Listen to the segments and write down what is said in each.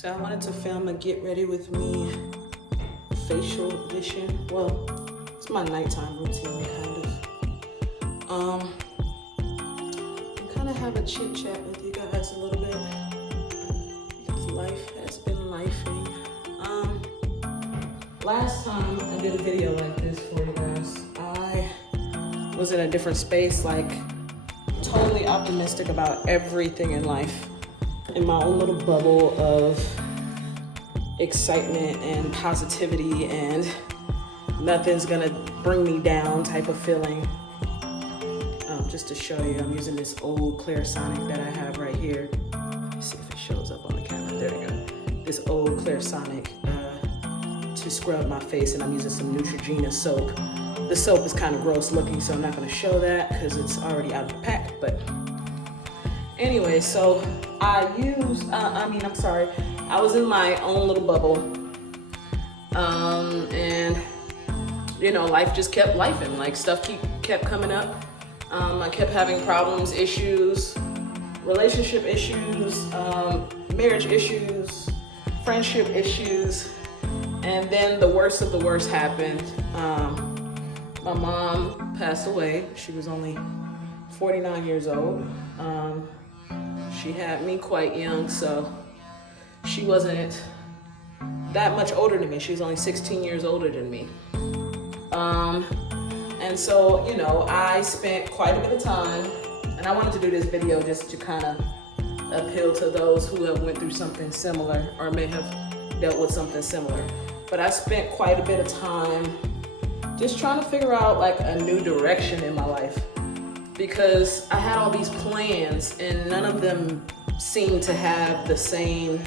So I wanted to film a get ready with me facial edition. Well, it's my nighttime routine, kind of. And kind of have a chit chat with you guys a little bit because life has been lifing. Last time I did a video like this for you guys, I was in a different space, like totally optimistic about everything in life, in my own little bubble of excitement and positivity and nothing's gonna bring me down type of feeling. Just to show you, I'm using this old Clarisonic that I have right here. Let me see if it shows up on the camera. There we go. This old Clarisonic to scrub my face, and I'm using some Neutrogena soap. The soap is kind of gross looking, so I'm not gonna show that because it's already out of the pack, but anyway, so I was in my own little bubble, and you know, life just kept lifing. Like stuff kept coming up. I kept having problems, issues, relationship issues, marriage issues, friendship issues, and then the worst of the worst happened. My mom passed away. She was only 49 years old. She had me quite young, so she wasn't that much older than me. She was only 16 years older than me. And so, you know, I spent quite a bit of time, and I wanted to do this video just to kind of appeal to those who have went through something similar or may have dealt with something similar. But I spent quite a bit of time just trying to figure out like a new direction in my life, because I had all these plans and none of them seemed to have the same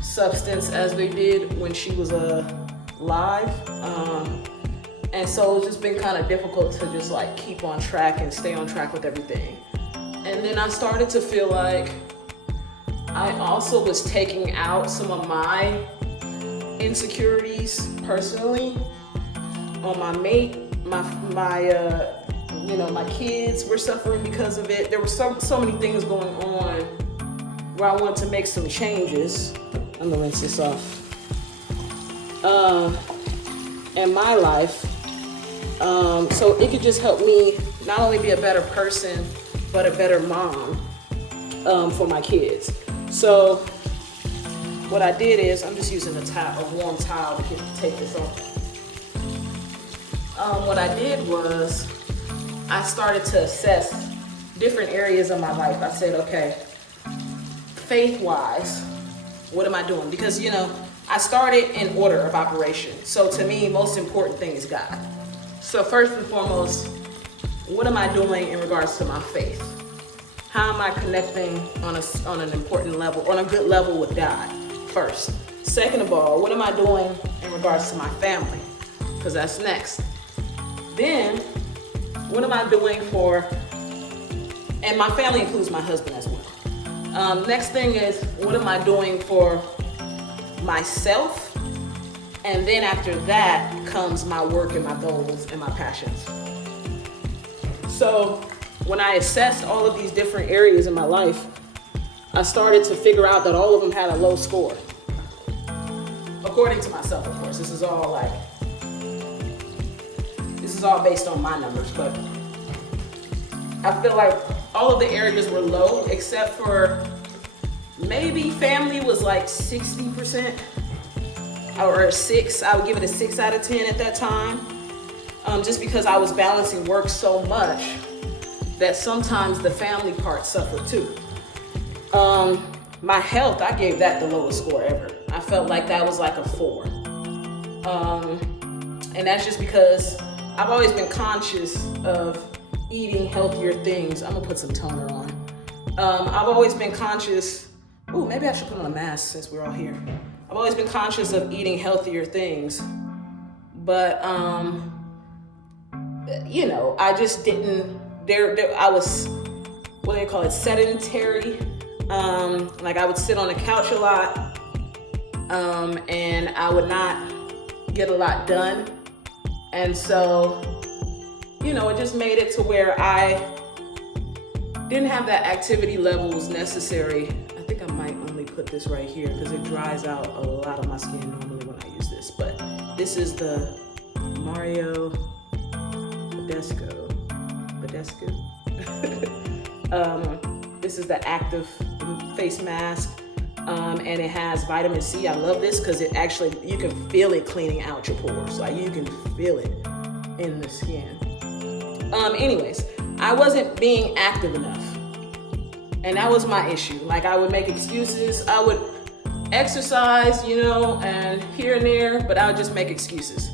substance as they did when she was alive. And so it's just been kind of difficult to just like keep on track and stay on track with everything. And then I started to feel like I also was taking out some of my insecurities personally on my mate, my kids were suffering because of it. There were so many things going on where I wanted to make some changes. I'm gonna rinse this off. In my life, so it could just help me not only be a better person, but a better mom for my kids. So what I did is, I'm just using a warm towel to take this off. What I did was, I started to assess different areas of my life. I said, okay, faith-wise, what am I doing? Because, you know, I started in order of operation. So to me, most important thing is God. So first and foremost, what am I doing in regards to my faith? How am I connecting on an important level, on a good level with God first? Second of all, what am I doing in regards to my family? Because that's next. Then, what am I doing and my family includes my husband as well. Next thing is, what am I doing for myself? And then after that comes my work and my goals and my passions. So when I assessed all of these different areas in my life, I started to figure out that all of them had a low score. According to myself, of course. This is all based on my numbers, but I feel like all of the areas were low except for maybe family was like 60% or a 6. I would give it a 6 out of 10 at that time, just because I was balancing work so much that sometimes the family part suffered too. My health, I gave that the lowest score ever. I felt like that was like a 4. And that's just because I've always been conscious of eating healthier things. I'm gonna put some toner on. I've always been conscious, maybe I should put on a mask since we're all here. I've always been conscious of eating healthier things, but you know, I just didn't, I was, what do they call it, sedentary. Like I would sit on the couch a lot, and I would not get a lot done. And so, you know, it just made it to where I didn't have that activity levels necessary. I think I might only put this right here because it dries out a lot of my skin normally when I use this. But this is the Mario Badescu. This is the active face mask. And it has vitamin C. I love this because it actually, you can feel it cleaning out your pores. Like you can feel it in the skin. Anyways, I wasn't being active enough. And that was my issue. Like I would make excuses. I would exercise, you know, and here and there, but I would just make excuses.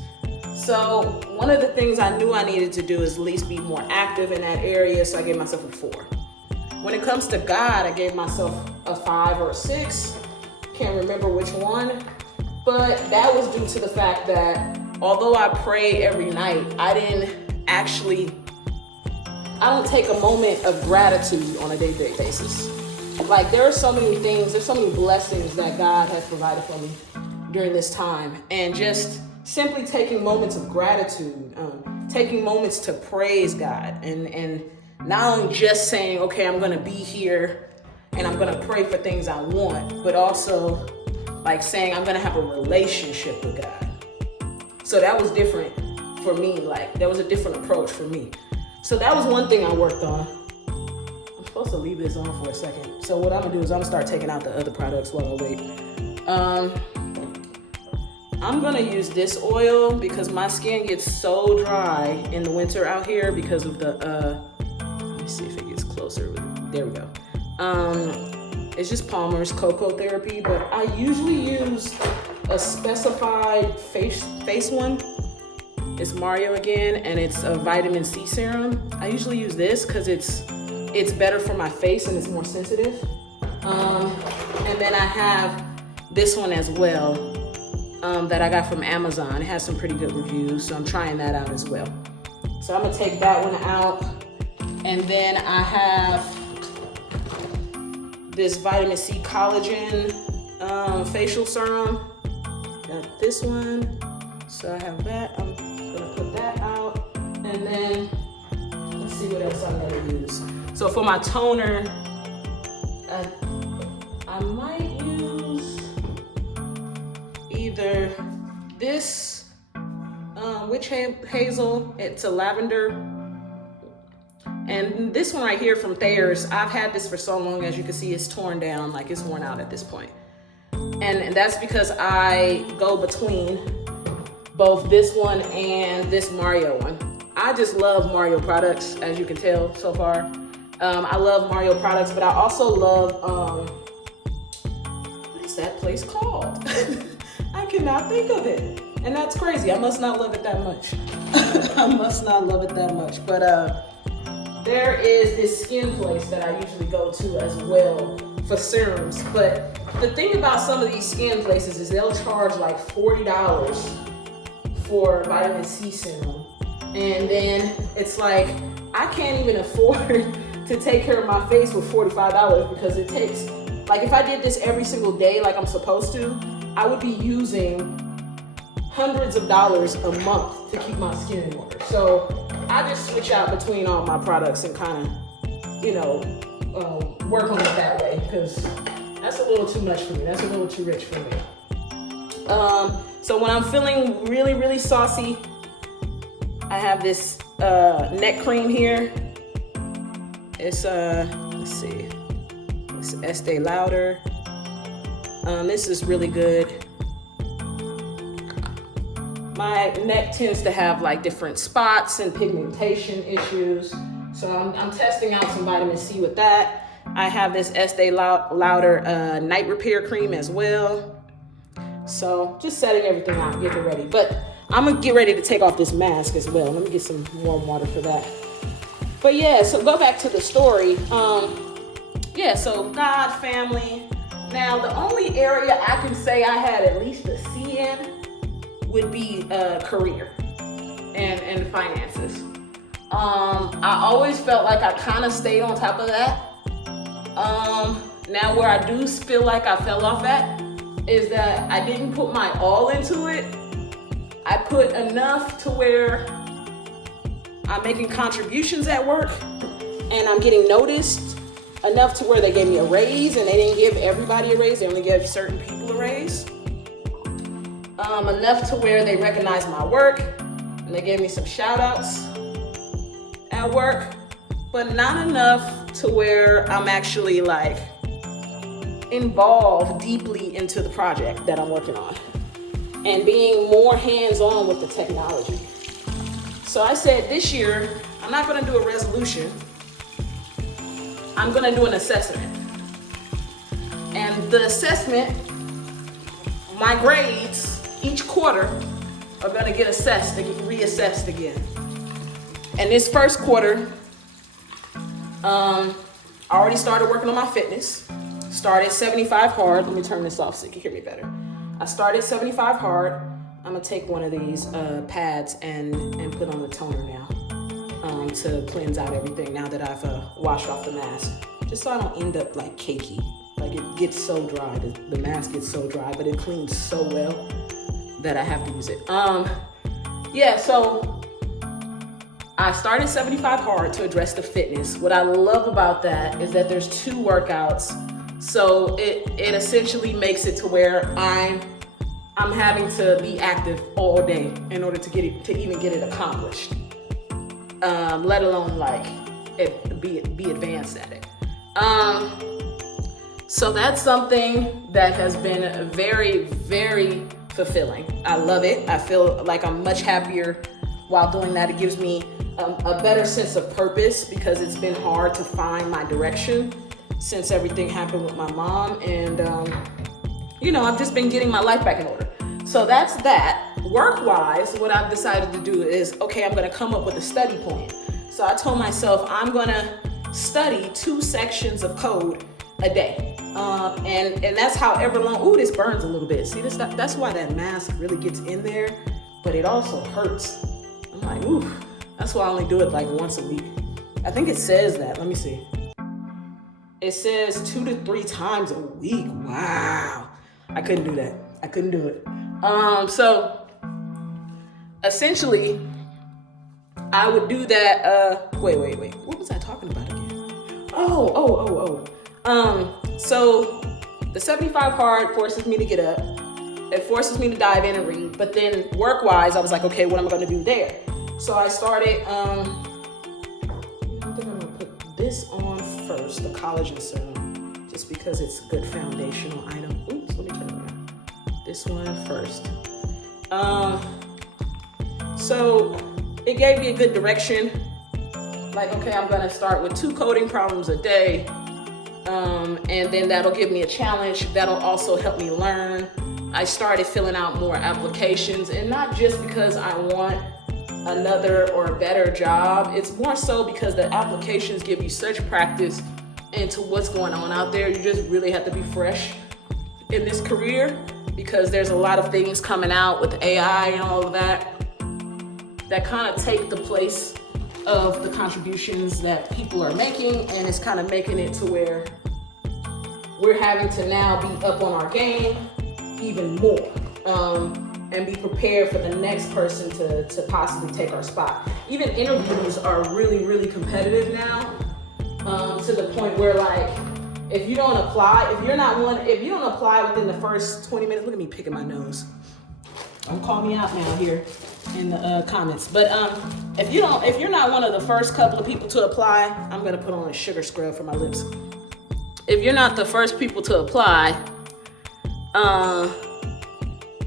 So one of the things I knew I needed to do is at least be more active in that area. So I gave myself a 4. When it comes to God, I gave myself a 5 or a 6. Can't remember which one. But that was due to the fact that although I pray every night, I don't take a moment of gratitude on a day-to-day basis. Like there are so many things, there's so many blessings that God has provided for me during this time. And just simply taking moments of gratitude, taking moments to praise God and not only just saying, okay, I'm gonna be here and I'm gonna pray for things I want, but also like saying I'm gonna have a relationship with God. So that was different for me. Like there was a different approach for me. So that was one thing I worked on. I'm supposed to leave this on for a second. So what I'm gonna do is I'm gonna start taking out the other products while I wait. I'm gonna use this oil because my skin gets so dry in the winter out here because of the, let me see if it gets closer. There we go. It's just Palmer's Cocoa Therapy, but I usually use a specified face one. It's Mario again, and it's a vitamin C serum. I usually use this because it's better for my face and it's more sensitive. And then I have this one as well that I got from Amazon. It has some pretty good reviews, so I'm trying that out as well. So I'm gonna take that one out. And then I have this vitamin C collagen facial serum. Got this one. So I have that. I'm gonna put that out. And then let's see what else I'm gonna use. So for my toner, I might use either this witch hazel. It's a lavender. And this one right here from Thayer's, I've had this for so long, as you can see, it's torn down, like it's worn out at this point. And that's because I go between both this one and this Mario one. I just love Mario products, as you can tell so far. I love Mario products, but I also love, what is that place called? I cannot think of it. And that's crazy. I must not love it that much. I must not love it that much. But there is this skin place that I usually go to as well for serums. But the thing about some of these skin places is they'll charge like $40 for vitamin C serum. And then it's like, I can't even afford to take care of my face with $45 because it takes, like if I did this every single day like I'm supposed to, I would be using hundreds of dollars a month to keep my skin in order. So I just switch out between all my products and kind of, you know, work on it that way because that's a little too much for me. That's a little too rich for me. So when I'm feeling really, really saucy, I have this neck cream here. It's let's see, it's Estee Lauder. This is really good. My neck tends to have like different spots and pigmentation issues. So I'm testing out some vitamin C with that. I have this Estee Lauder night repair cream as well. So just setting everything out, getting ready. But I'm gonna get ready to take off this mask as well. Let me get some warm water for that. But yeah, so go back to the story. Yeah, so God, family. Now the only area I can say I had at least a C in would be career and finances. I always felt like I kind of stayed on top of that. Now where I do feel like I fell off at is that I didn't put my all into it. I put enough to where I'm making contributions at work and I'm getting noticed, enough to where they gave me a raise, and they didn't give everybody a raise. They only gave certain people a raise. Enough to where they recognized my work, and they gave me some shout outs at work, but not enough to where I'm actually like involved deeply into the project that I'm working on and being more hands-on with the technology. So I said this year, I'm not gonna do a resolution. I'm gonna do an assessment. And the assessment, my grades each quarter are gonna get assessed, they get reassessed again. And this first quarter, I already started working on my fitness. Started 75 hard. Let me turn this off so you can hear me better. I started 75 hard. I'm gonna take one of these pads and put on the toner now to cleanse out everything now that I've washed off the mask. Just so I don't end up like cakey. Like it gets so dry, the mask gets so dry, but it cleans so well that I have to use it. Yeah, so I started 75 hard to address the fitness. What I love about that is that there's 2 workouts. So it essentially makes it to where I'm having to be active all day in order to even get it accomplished. Let alone like be advanced at it. So that's something that has been very, very fulfilling. I love it. I feel like I'm much happier while doing that. It gives me a better sense of purpose because it's been hard to find my direction since everything happened with my mom. And, I've just been getting my life back in order. So that's that. Work-wise, what I've decided to do is, okay, I'm gonna come up with a study plan. So I told myself I'm gonna study 2 sections of code a day. And that's however long. Ooh, this burns a little bit. See, that's why that mask really gets in there, but it also hurts. I'm like, ooh, that's why I only do it like once a week. I think it says that. Let me see. It says 2 to 3 times a week. Wow. I couldn't do that. I couldn't do it. So essentially, I would do that. Wait. What was I talking about again? So the 75 hard forces me to get up. It forces me to dive in and read. But then work-wise, I was like, okay, what am I going to do there? So I started, I think I'm going to put this on first, the collagen serum, just because it's a good foundational item. Oops, let me turn it around. This one first. So it gave me a good direction. Like, okay, I'm going to start with 2 coding problems a day. And then that'll give me a challenge. That'll also help me learn. I started filling out more applications, and not just because I want another or a better job. It's more so because the applications give you such practice into what's going on out there. You just really have to be fresh in this career because there's a lot of things coming out with AI and all of that kind of take the place of the contributions that people are making, and it's kind of making it to where we're having to now be up on our game even more, and be prepared for the next person to possibly take our spot. Even interviews are really, really competitive now, to the point where like, if you don't apply within the first 20 minutes, look at me picking my nose. Don't call me out now here in the comments. But if you're not one of the first couple of people to apply, I'm gonna put on a sugar scrub for my lips. If you're not the first people to apply,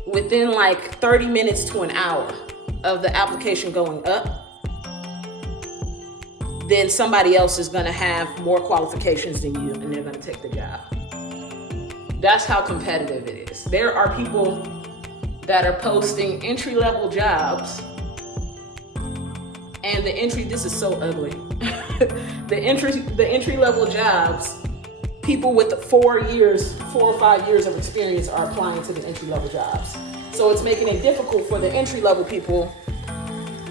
within like 30 minutes to an hour of the application going up, then somebody else is gonna have more qualifications than you, and they're gonna take the job. That's how competitive it is. There are people that are posting entry-level jobs, and this is so ugly. the entry-level jobs, people with 4 or 5 years of experience are applying to the entry-level jobs. So it's making it difficult for the entry-level people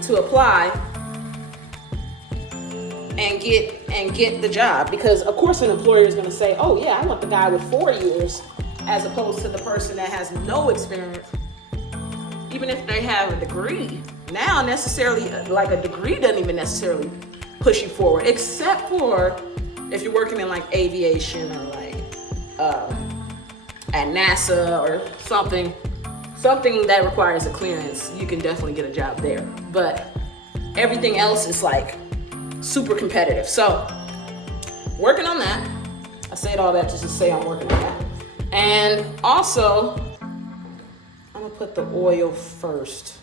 to apply and get the job, because of course an employer is going to say, oh yeah, I want the guy with 4 years, as opposed to the person that has no experience. Even if they have a degree, now necessarily like a degree doesn't even necessarily push you forward, except for if you're working in like aviation or like at NASA or something that requires a clearance, you can definitely get a job there. But everything else is like super competitive. So working on that. I said all that just to say I'm working on that. And also, I'm gonna put the oil first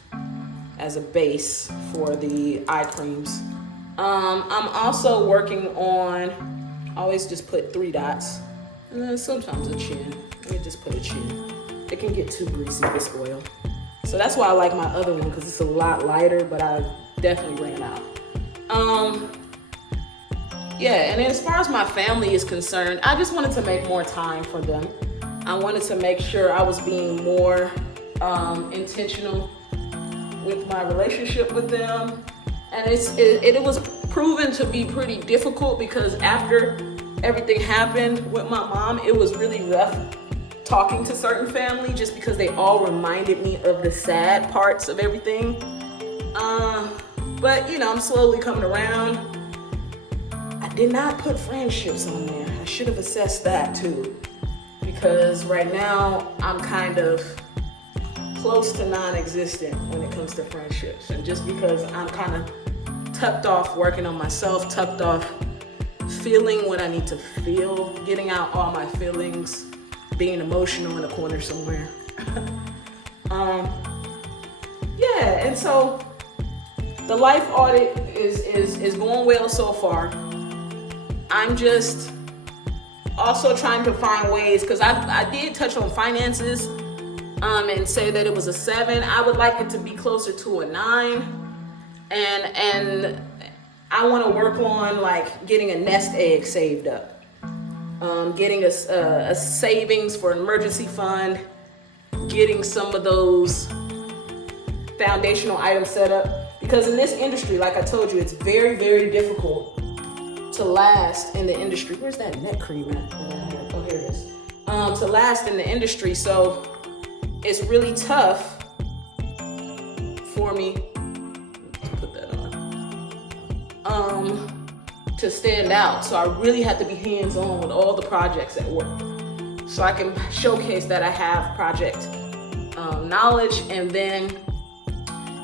as a base for the eye creams. I'm also working on, I always just put 3 dots, and then sometimes a chin. Let me just put a chin. It can get too greasy, this oil. So that's why I like my other one, because it's a lot lighter, but I definitely ran out. Yeah, and as far as my family is concerned, I just wanted to make more time for them. I wanted to make sure I was being more intentional with my relationship with them. And it was proven to be pretty difficult, because after everything happened with my mom, it was really rough talking to certain family, just because they all reminded me of the sad parts of everything. But you know, I'm slowly coming around. I did not put friendships on there. I should have assessed that too, because right now I'm kind of close to non-existent when it comes to friendships. And just because I'm kind of tucked off working on myself, tucked off feeling what I need to feel, getting out all my feelings, being emotional in a corner somewhere. Yeah, and so the life audit is going well so far. I'm just also trying to find ways, because I did touch on finances and say that it was a 7. I would like it to be closer to a 9. And I want to work on like getting a nest egg saved up, getting a savings for an emergency fund, getting some of those foundational items set up, because in this industry, like I told you, it's very, very difficult to last in the industry. Where's that neck cream at? Oh, here it is. To last in the industry, so it's really tough for me to put that on, to stand out. So I really have to be hands-on with all the projects at work, so I can showcase that I have project knowledge. And then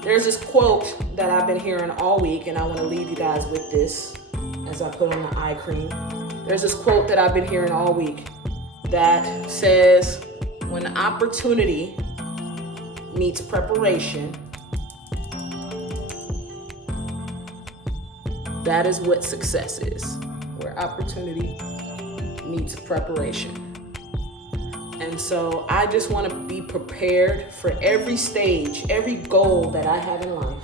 there's this quote that I've been hearing all week, and I want to leave you guys with this as I put on the eye cream. There's this quote that I've been hearing all week that says, when opportunity meets preparation, that is what success is. Where opportunity meets preparation. And so I just want to be prepared for every stage, every goal that I have in life.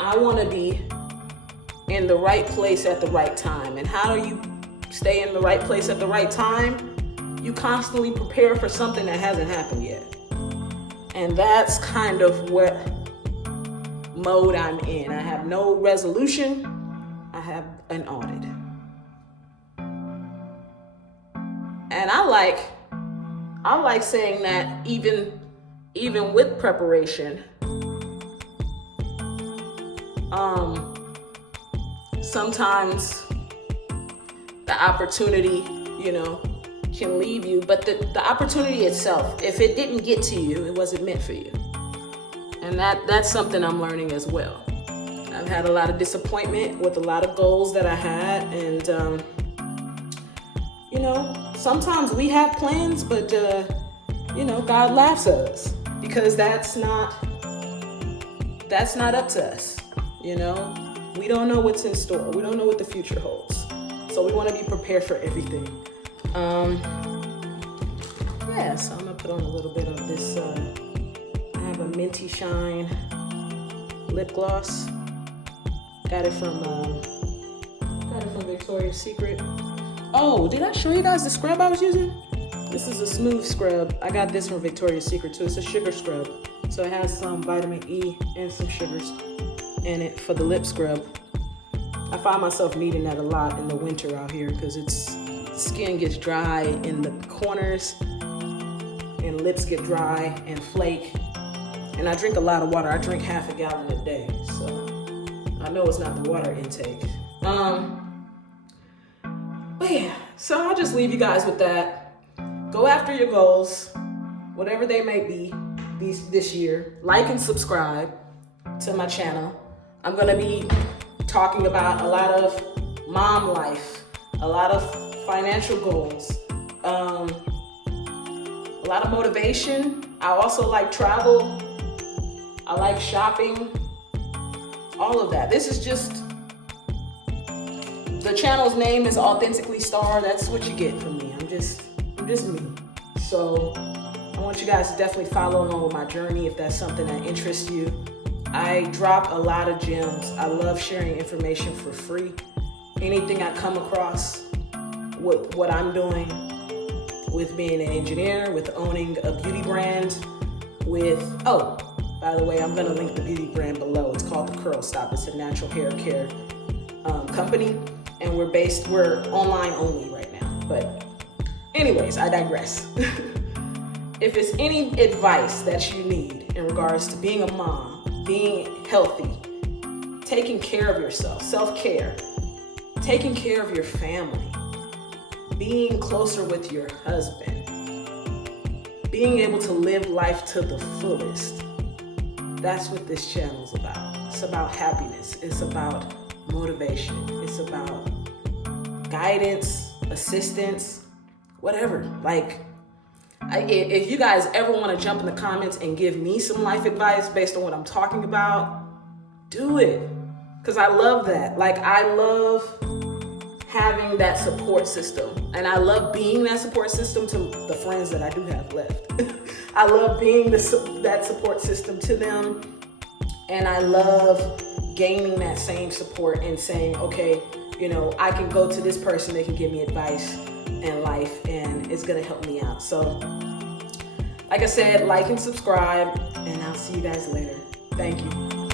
I want to be in the right place at the right time. And how do you stay in the right place at the right time? You constantly prepare for something that hasn't happened yet. And that's kind of what mode I'm in. I have no resolution. I have an audit. And I like saying that even with preparation, sometimes the opportunity, can leave you, but the opportunity itself, if it didn't get to you, it wasn't meant for you. And that's something I'm learning as well. I've had a lot of disappointment with a lot of goals that I had, and sometimes we have plans, but God laughs at us, because that's not up to us. We don't know what's in store. We don't know what the future holds. So we want to be prepared for everything. So I'm gonna put on a little bit of this. I have a Minty Shine lip gloss. Got it from Victoria's Secret. Oh, did I show you guys the scrub I was using? This is a smooth scrub. I got this from Victoria's Secret too. It's a sugar scrub. So it has some vitamin E and some sugars in it for the lip scrub. I find myself needing that a lot in the winter out here, because skin gets dry in the corners and lips get dry and flake. And I drink a lot of water. I drink half a gallon a day. So I know it's not the water intake. But yeah, so I'll just leave you guys with that. Go after your goals, whatever they may be this year. Like and subscribe to my channel. I'm gonna be talking about a lot of mom life, a lot of financial goals, a lot of motivation. I also like travel. I like shopping, all of that. This is just, the channel's name is Authentically Star. That's what you get from me. I'm just me. So I want you guys to definitely follow along with my journey if that's something that interests you. I drop a lot of gems. I love sharing information for free. Anything I come across, what I'm doing with being an engineer, with owning a beauty brand, with, oh, by the way, I'm gonna link the beauty brand below. It's called The Curl Stop. It's a natural hair care company, and we're online only right now. But anyways, I digress. If it's any advice that you need in regards to being a mom, being healthy, taking care of yourself, self-care, taking care of your family, being closer with your husband, being able to live life to the fullest, that's what this channel is about. It's about happiness. It's about motivation. It's about guidance, assistance, whatever. Like, if you guys ever want to jump in the comments and give me some life advice based on what I'm talking about, do it. Because I love that. Like, I love having that support system. And I love being that support system to the friends that I do have left. I love being that support system to them. And I love gaining that same support and saying, okay, you know, I can go to this person, they can give me advice in life, and it's gonna help me out. So, like I said, like and subscribe, and I'll see you guys later. Thank you.